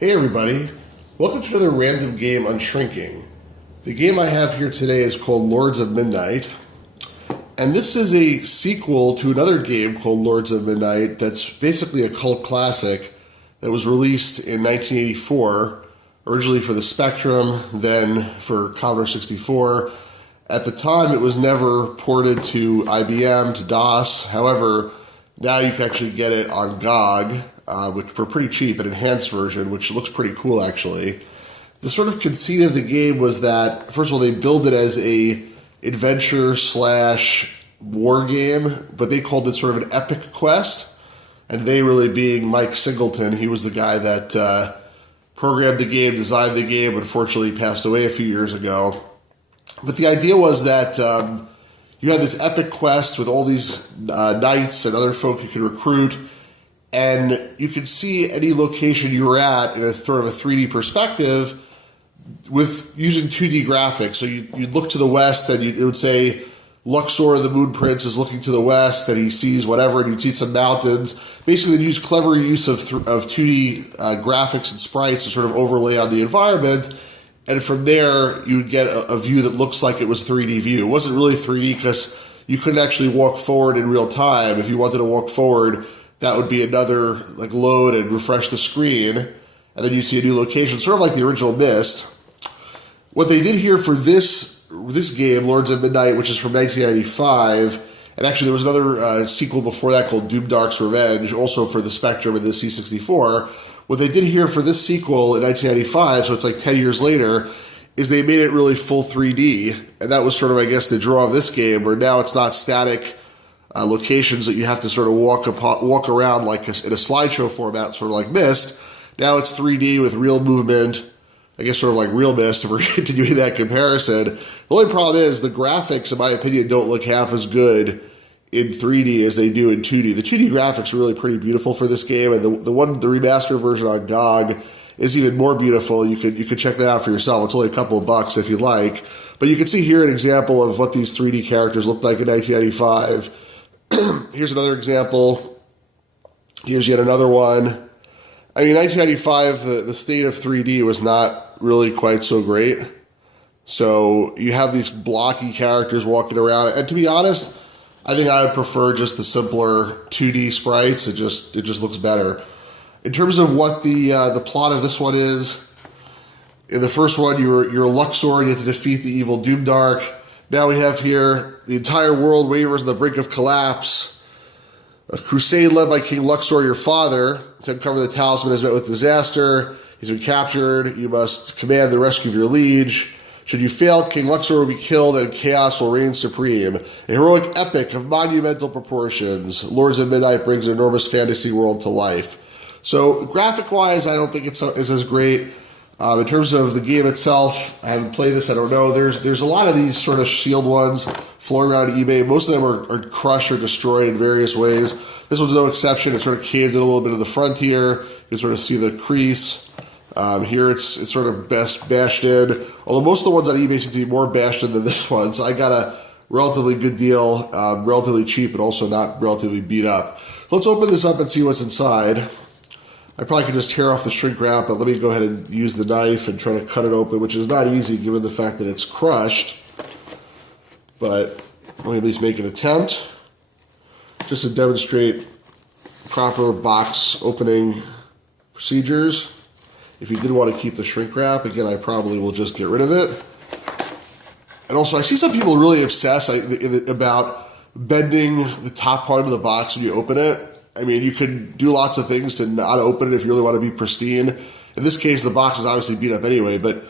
Hey everybody, welcome to another random game, Unshrinking. The game I have here today is called Lords of Midnight, and this is a sequel to another game called Lords of Midnight that's basically a cult classic that was released in 1984, originally for the Spectrum, then for Commodore 64. At the time, it was never ported to IBM, to DOS. However, now you can actually get it on GOG, which for pretty cheap, an enhanced version, which looks pretty cool actually. The sort of conceit of the game was that, first of all, they build it as a adventure slash war game, but they called it sort of an epic quest. And they really being Mike Singleton, he was the guy that programmed the game, designed the game, unfortunately passed away a few years ago. But the idea was that you had this epic quest with all these knights and other folk you could recruit, and you could see any location you were at in a sort of a 3D perspective with using 2D graphics. So you'd look to the west, and it would say Luxor, the Moon Prince, is looking to the west, and he sees whatever, and you'd see some mountains. Basically, they use clever use of 2D graphics and sprites to sort of overlay on the environment. And from there, you'd get a view that looks like it was 3D view. It wasn't really 3D because you couldn't actually walk forward in real time. If you wanted to walk forward, that would be another load and refresh the screen, and then you'd see a new location, sort of like the original Myst. What they did here for this game, Lords of Midnight, which is from 1995, and actually there was another sequel before that called Doomdark's Revenge, also for the Spectrum and the C64. What they did here for this sequel in 1995, so it's like 10 years later, is they made it really full 3D. And that was sort of, I guess, the draw of this game, where now it's not static locations that you have to sort of walk around like in a slideshow format, sort of like Myst. Now it's 3D with real movement, I guess sort of like real Myst, if we're continuing that comparison. The only problem is the graphics, in my opinion, don't look half as good in 3D as they do in 2D. The 2D graphics are really pretty beautiful for this game, and the remastered version on GOG is even more beautiful. You could check that out for yourself. It's only a couple of bucks if you like. But you can see here an example of what these 3D characters looked like in 1995. Here's another example. Here's yet another one. I mean, 1995, the state of 3D was not really quite so great. So you have these blocky characters walking around, and to be honest, I think I would prefer just the simpler 2D sprites. It just looks better. In terms of what the plot of this one is, in the first one you're Luxor and you have to defeat the evil Doomdark. Now we have here the entire world wavers on the brink of collapse. A crusade led by King Luxor, your father, to uncover the talisman has met with disaster. He's been captured. You must command the rescue of your liege. Should you fail, King Luxor will be killed and chaos will reign supreme. A heroic epic of monumental proportions. Lords of Midnight brings an enormous fantasy world to life. So graphic-wise, I don't think it's as great. In terms of the game itself, I haven't played this, I don't know. There's a lot of these sort of shield ones floating around eBay. Most of them are crushed or destroyed in various ways. This one's no exception. It sort of caved in a little bit of the front here. You can sort of see the crease. Here it's sort of bashed in, although most of the ones on eBay seem to be more bashed in than this one. So I got a relatively good deal, relatively cheap, but also not relatively beat up. Let's open this up and see what's inside. I probably could just tear off the shrink wrap, but let me go ahead and use the knife and try to cut it open, which is not easy given the fact that it's crushed. But let me at least make an attempt, just to demonstrate proper box opening procedures. If you did want to keep the shrink wrap, again, I probably will just get rid of it. And also, I see some people really obsess about bending the top part of the box when you open it. I mean, you can do lots of things to not open it if you really want to be pristine. In this case, the box is obviously beat up anyway, but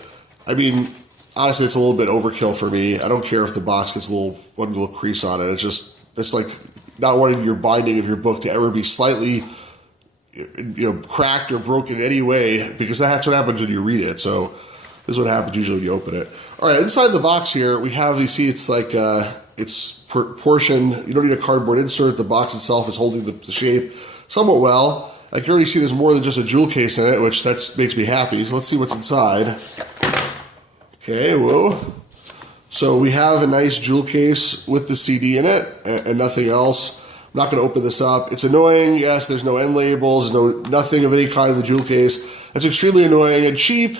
I mean, honestly, it's a little bit overkill for me. I don't care if the box gets one little crease on it. It's like not wanting your binding of your book to ever be slightly cracked or broken in any way, because that's what happens when you read it. So this is what happens usually when you open it. All right, inside the box here, we have, you see, it's like, it's portioned. You don't need a cardboard insert. The box itself is holding the shape somewhat well. I can already see there's more than just a jewel case in it, which makes me happy. So let's see what's inside. Okay, whoa. So we have a nice jewel case with the CD in it and nothing else. I'm not going to open this up. It's annoying. Yes, there's no end labels. There's nothing of any kind in the jewel case. That's extremely annoying and cheap,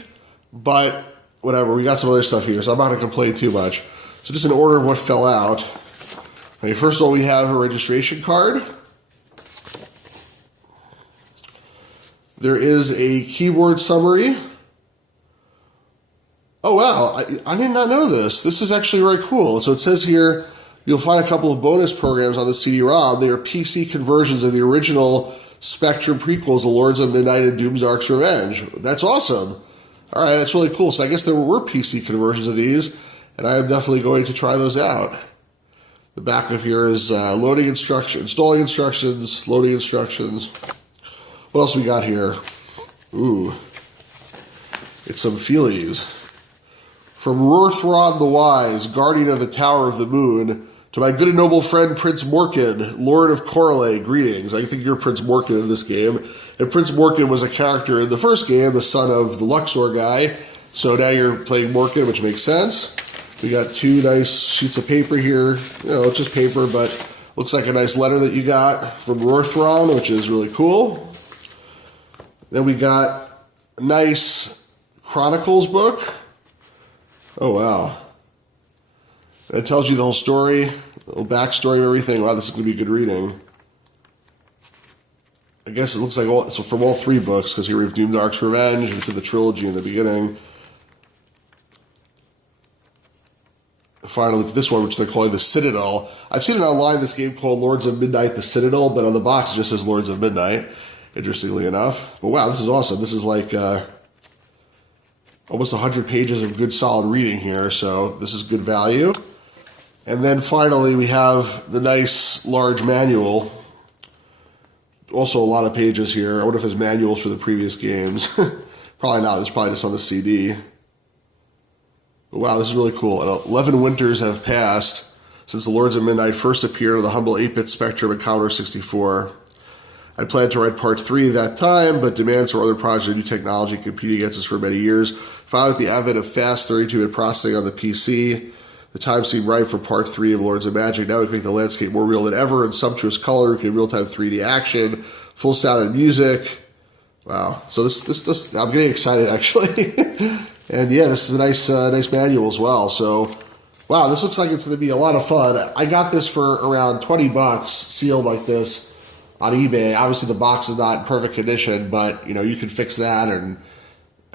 but whatever. We got some other stuff here, so I'm not going to complain too much. So just in order of what fell out. Okay, first of all, we have a registration card. There is a keyboard summary. Oh, wow. I did not know this. This is actually very cool. So it says here, you'll find a couple of bonus programs on the CD-ROM. They are PC conversions of the original Spectrum prequels, The Lords of Midnight and Doomsdark's Revenge. That's awesome. All right, that's really cool. So I guess there were PC conversions of these, and I am definitely going to try those out. The back of here is loading instructions, installing instructions, loading instructions. What else we got here? Ooh, it's some feelies. From Rorthron the Wise, Guardian of the Tower of the Moon, to my good and noble friend Prince Morkin, Lord of Corley, greetings. I think you're Prince Morkin in this game. And Prince Morkin was a character in the first game, the son of the Luxor guy. So now you're playing Morkin, which makes sense. We got two nice sheets of paper here. You know, it's just paper, but looks like a nice letter that you got from Rorthron, which is really cool. Then we got a nice Chronicles book. Oh, wow. It tells you the whole story, the whole backstory of everything. Wow, this is going to be good reading. I guess it looks like so from all three books, because here we have Doomsdark's Revenge, it's in the trilogy in the beginning. Finally, this one, which they're calling the Citadel. I've seen it online, this game called Lords of Midnight, the Citadel, but on the box it just says Lords of Midnight, interestingly enough. But wow, this is awesome. This is like almost 100 pages of good solid reading here, so this is good value. And then finally we have the nice large manual. Also a lot of pages here. I wonder if there's manuals for the previous games. Probably not, it's probably just on the CD. But wow, this is really cool. And 11 winters have passed since the Lords of Midnight first appeared on the humble 8-bit Spectrum and Commodore 64. I planned to write part 3 at that time, but demands for other projects and new technology competed against us for many years. Finally, with the advent of fast 32-bit processing on the PC, the time seemed right for part 3 of Lords of Magic. Now we can make the landscape more real than ever in sumptuous color. We can real-time 3D action, full sound and music. Wow. So this I'm getting excited, actually. And yeah, this is a nice manual as well. So, wow, this looks like it's going to be a lot of fun. I got this for around $20, sealed like this, on eBay. Obviously, the box is not in perfect condition, but you know you can fix that. And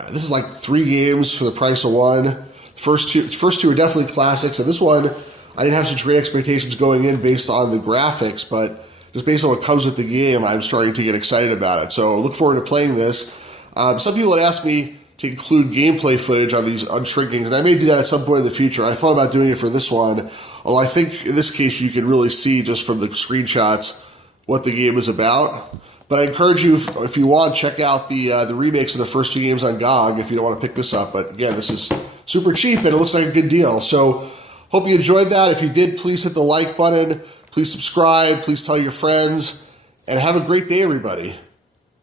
this is like 3 games for the price of 1. First two are definitely classics, and this one I didn't have such great expectations going in based on the graphics, but just based on what comes with the game, I'm starting to get excited about it. So, look forward to playing this. Some people had asked me to include gameplay footage on these Unshrinkings, and I may do that at some point in the future. I thought about doing it for this one, although I think in this case you can really see just from the screenshots what the game is about. But I encourage you, if you want, check out the remakes of the first 2 games on GOG if you don't want to pick this up. But again, this is super cheap and it looks like a good deal. So hope you enjoyed that. If you did, please hit the like button. Please subscribe. Please tell your friends. And have a great day, everybody.